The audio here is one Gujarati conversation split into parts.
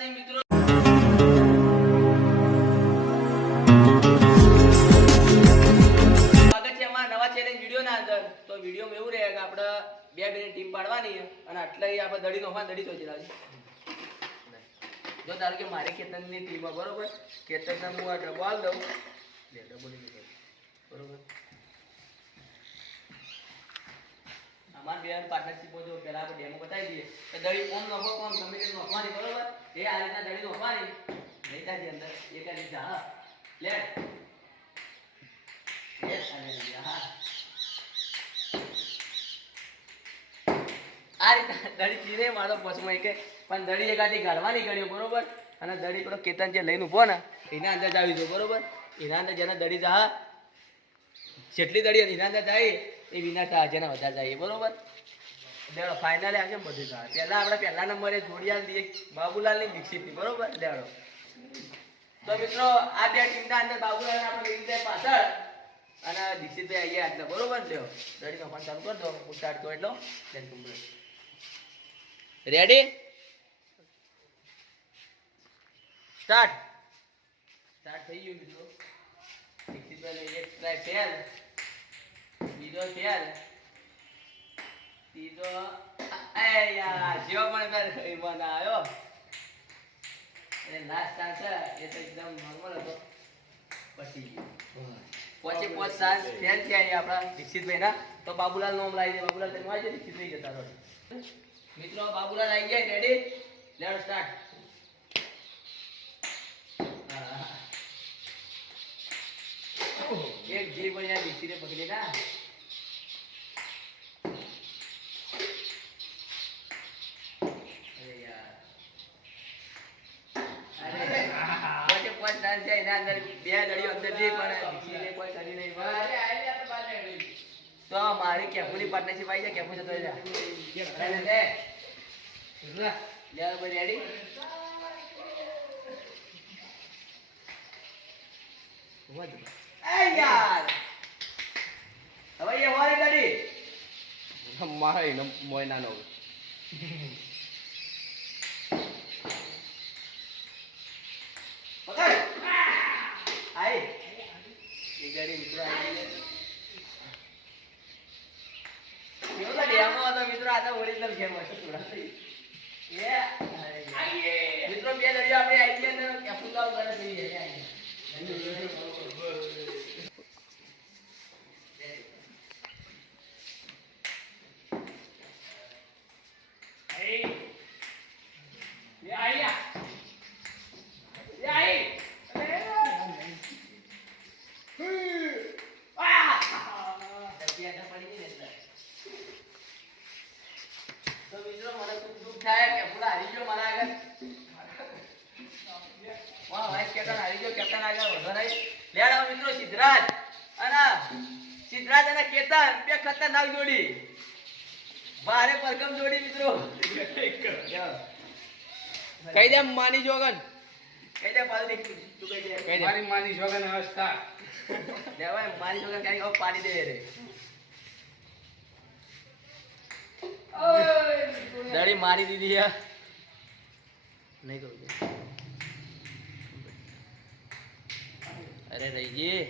માતાજી મિત્રો, સ્વાગત છે અમારા નવા ચેલેન્જ વિડિયો ના અંદર. તો વિડિયોમાં એવું રહે કે આપણે બે બેની ટીમ પાડવાની અને આટલા આપણે દડી નોખવા દડી તો ચલાવી. જો ધારો કે મારી કેતનની ટીમમાં બરોબર, કેતનને હું આ ડબો આલ દઉં, લે ડબો લઈ લે બરોબર. અમાર બે પાર્ટનરશિપ જો પહેલા આપણે ડેમો બતાવી દઈએ કે દડી ઓમ નોખો કોમ ગમે તે નોખવાની બરોબર. એ આ રીતના દડી નોખવાની લેતાજી અંદર એક આ રીતના હા લે હા આ રીતના દડી ચીરે મારો પછમાં એક પણ દડી એકાદી ગાળવાની ગણ્યો બરોબર. અને દડી પેલો કેતન જે લઈને ઉભો ને એના અંદર જ આવી દો બરોબર. એના અંદર જેના દડી જા જેટલી દડી એના અંદર જાય એ વિના થાય, જેના વધારે જાય બરોબર. લેડો ફાઇનલ આજે બધું થાય. પહેલા આપણે પહેલા નંબરે જોડિયાલ દઈએ બાબુલાલની દીક્ષિતની બરોબર. લેડો તો મિત્રો આ બે ટીમના અંદર બાબુલાલ આપણે લઈ જાય પાછળ અને દીક્ષિતભાઈ અહીંયા આજના બરોબર. લ્યો દડી નોખવાનું ચાલુ કરી દો, હું સ્ટાર્ટ કરો એટલો રેડી સ્ટાર્ટ સ્ટાર્ટ થઈ ગયું મિત્રો. દીક્ષિતભાઈ એક ટ્રાય ફેલ, બીજો ફેલ, ત્રીજો એ યાર જેવો પણ કર મને આવ્યો અને લાસ્ટ ચાન્સ એ તો એકદમ નોર્મલ હતો પછી પોચે પોચ ચાન્સ ફેલ થયા આપણા દીક્ષિતભાઈ ના. તો બાબુલાલ નામ લાવી દે. બાબુલાલ તમે આવી જાય, દીક્ષિતભાઈ જતા રહો મિત્રો. બાબુલાલ આવી ગયા રેડી, લેટ્સ સ્ટાર્ટ. એક જીવ પણ યાર દીક્ષિતે પકડી ના. એના અંદર બે દડીઓ અંદર જઈ પણ દીક્ષિતે કોઈ કરી નહીં. તો મારી કેપુની પાર્ટનરશિપ આવી જાય. કેપુ જતો જા લે ભાઈ રેડી. યાર હવે એ હોય દડી મારે મોય નાનો મિત્રો. આ તો ઓરિજિનલ ગેમ હશે મિત્રો. બે દડીઓ આપણે આવી ગયા ને કેપુલાલ કરે થઈ જાય. તો મિત્રો મને ખૂબ દુઃખ થાય કે પૂરા હારી ગયો મારા આગળ. વાહ વાઈસ કેપ્ટન હારી ગયો. કેપ્ટન આગળ વધો નહીં. લેડ આવો મિત્રો. સિદ્ધરાજ અને કેતન બે ખતરનાક જોડી, ભારે પરકમ જોડી મિત્રો. કહી દે માની જોગન, કહી દે પાડી તું કહી દે મારી માની જોગન અવસ્થા દેવાય. માની જોગન કઈ ઓ પાડી દે રે. દડી મારી દીધી હે નહીં કહું. અરે રહી ગઈ.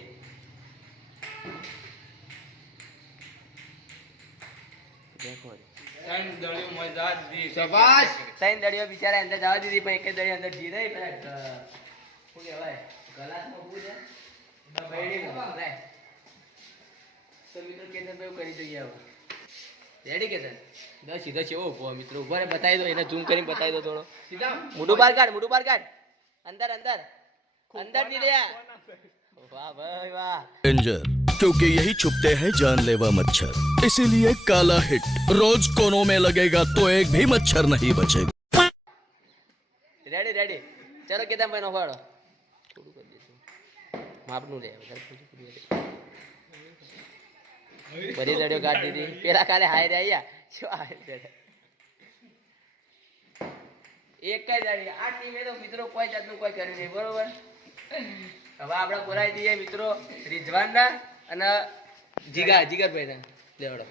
દેખો ત્રણ દડીઓ બિચારા અંદર જવા દીધી પણ એક જ દડી અંદર જી રહી. શું કહેવાય ગલાસમાં ઉભું છે તો મિત્રો કેતનભાઈ કરી દઈએ હવે. રેડી કેતન દસ સીધો છે ઉભો મિત્રો. ઉભો રે બતાવી દો એને, ઝૂમ કરીને બતાવી દો થોડો. મોઢું બહાર કાઢ, મોઢું બહાર કાઢ. અંદર અંદર અંદર ની રે. વાહ ભાઈ વાહ. डेंजर क्योंकि यही छुपते हैं जानलेवा मच्छर, इसीलिए काला हिट रोज कोनों में लगेगा तो एक भी मच्छर नहीं बचेगा. રેડી રેડી ચલો કેતનભાઈ નો ફાળો થોડું કરી દેજો માપનું રે. બધી દડીઓ કાઢી દીધી. પેલા કાલે હાય રહ્યા શું એક જ દડી. આ ટીમે તો મિત્રો કોઈ જાતનું કોઈ કર્યું નહીં બરોબર. હવે આપણે બોલાવી દઈએ મિત્રો રિઝવાનના અને જીગરભાઈ લેવડો.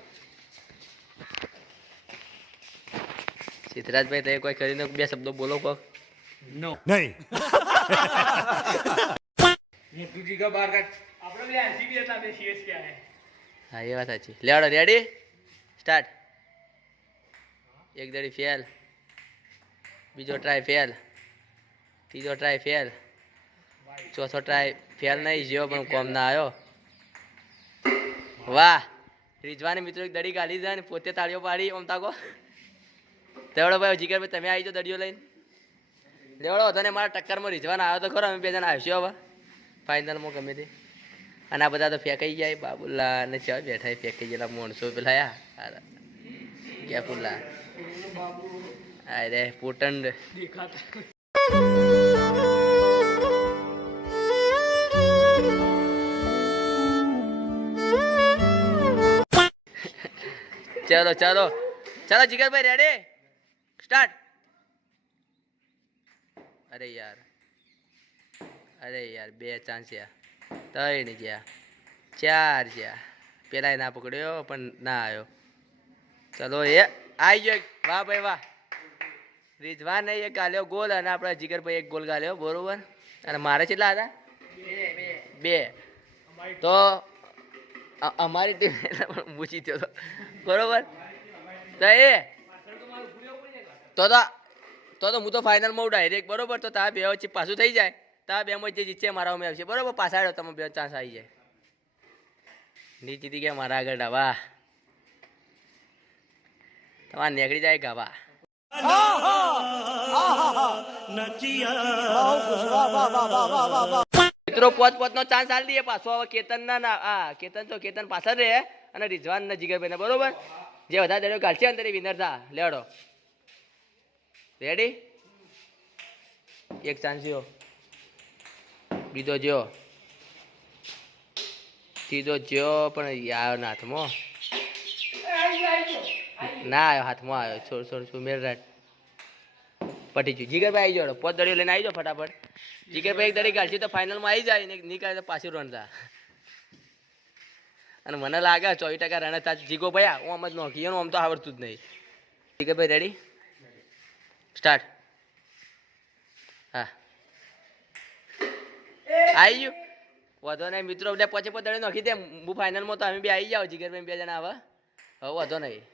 સિદ્ધરાજભાઈ તમે કોઈ કરીને બે શબ્દો બોલો કોક. નો નહીં. મોટું જીગા બાર કાઢ. આપણે બે આરસીબી હતા, બે સીએસકે આયા. હા એ વાત સાચી. લેવડો રેડી સ્ટાર્ટ. એક દડી ફેલ, બીજો ટ્રાય ફેલ, ત્રીજો ટ્રાય ફેલ, ચોથો ટ્રાય ફેલ નહીં જ્યો પણ કોમ ના આવ્યો. વાહ રિઝવાને મિત્રો એક દડી કાઢી જાય ને પોતે તાળીઓ પાડી ઓમ તાકો. લેવડો ભાઈ જીગરભાઈ તમે આવી જાઓ દડીઓ લઈને. લેવડો તને મારા ટક્કરમાં રિઝવાન આવ્યો તો ખરો, અમે બે જણા આવશું હવે ફાઇનલમાં ગમે તે. અને આ બધા તો ફેંકાઈ જાય બાબુલા ને ચા બેઠા ફેંકાઈ ગયેલા માણસો પેલા યા ક્યાં પુલ્લા અરે પોટંડ ચલો ચલો ચલો જીગરભાઈ રેડી સ્ટાર્ટ. અરે યાર બે ચાન્સ યા ત્રણ જ્યાં ચાર જ્યાં પેલા ના પકડ્યો પણ ના આવ્યો. ચલો એ આવી ગયો. વાહ ભાઈ વાહ. રિઝવાન એક ગાલ્યો ગોલ અને આપણા જીગરભાઈ એક ગોલ ગાલ્યો બરોબર. અને મારે કેટલા હતા? બે. તો અમારી ટીમ મૂચી થયો બરોબર. તો એ તો હું તો ફાઇનલમાં હું ડાયરેક્ટ બરોબર. તો તારા બે વચ્ચે પાછું થઈ જાય, તારા બેમાં જે જીતશે મારા અમે આવશે બરોબર. પાછા આવ્યો તમે બે ચાન્સ આવી જાય. નહીં જીતી ગયા મારા આગળ ડાબા તમારે નીકળી જાય ગાવા. મિત્રો પોત નો ચાન્સ આલી દઈએ પાછો. હવે કેતન ના કેતન પાછળ રહે અને રિઝવાન ના જીગરભાઈ ને બરોબર. જે વધારે દરેક ગાલશે અંદર વિનર થા. લેવડો રેડી. એક ચાન્સ જો, બીજો જો, ત્રીજો જો પણ આવ્યો ના હાથમાં. ના આવ્યો હાથમાં આવ્યો. છોડ મેળ રાટ પટી ગયું. જીગરભાઈ આવી જાઓ. પોત દડીઓ લઈને આવી જાઓ ફટાફટ. જીગરભાઈ એક દડી કાઢશે તો ફાઇનલમાં આવી જાય ને નહીં કાઢે તો પાછું રન થાય. અને મને લાગે 24% રન થાય. જીગો ભાઈ હું આમ જ નોખી એનું આમ તો આવડતું જ નહીં. જીગરભાઈ રેડી સ્ટાર્ટ. હા આવી ગયું. વધો નહીં મિત્રો બધા પછી દડી નોખી દે. હું ફાઇનલમાં તો અમે બે આવી જાઓ. જીગરભાઈ બે જણા હવે વધો નહીં.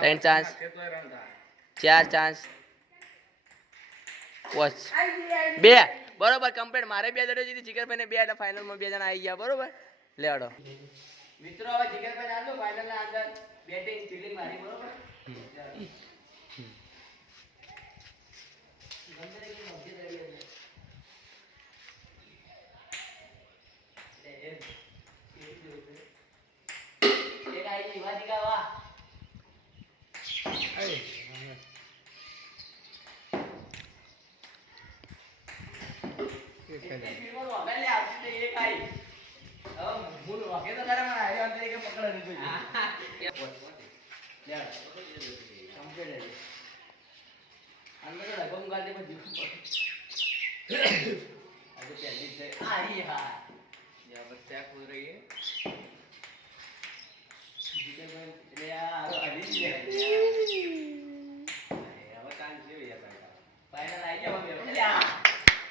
3 ચાન્સ 4 ચાન્સ 5 2 બરોબર કમ્પ્લીટ. મારે બે દડો જીતી, જીગરભાઈ ને બે એટલે ફાઇનલમાં બે જણા આવી ગયા બરોબર. લેવડો મિત્રો હવે જીગરભાઈ ચાલો ફાઇનલ ના અંદર બેટિંગ ફિલ્ડિંગ મારી બરોબર.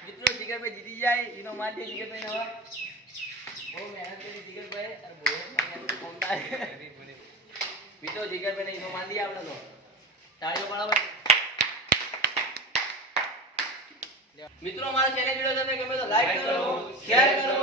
મિત્રો જીગરભાઈ જીતી જાય એનો માલ દે. જીગરભાઈ નવા બહુ મહેનત કરી જીગરભાઈ અને બહુ મિત્રો જીગરભાઈ ને એનો માલ દઈએ આપણે તો તાળીઓ પાડો. મિત્રો અમારા ચેનલ વિડિયો તમને ગમે તો લાઈક કરો, શેર કરો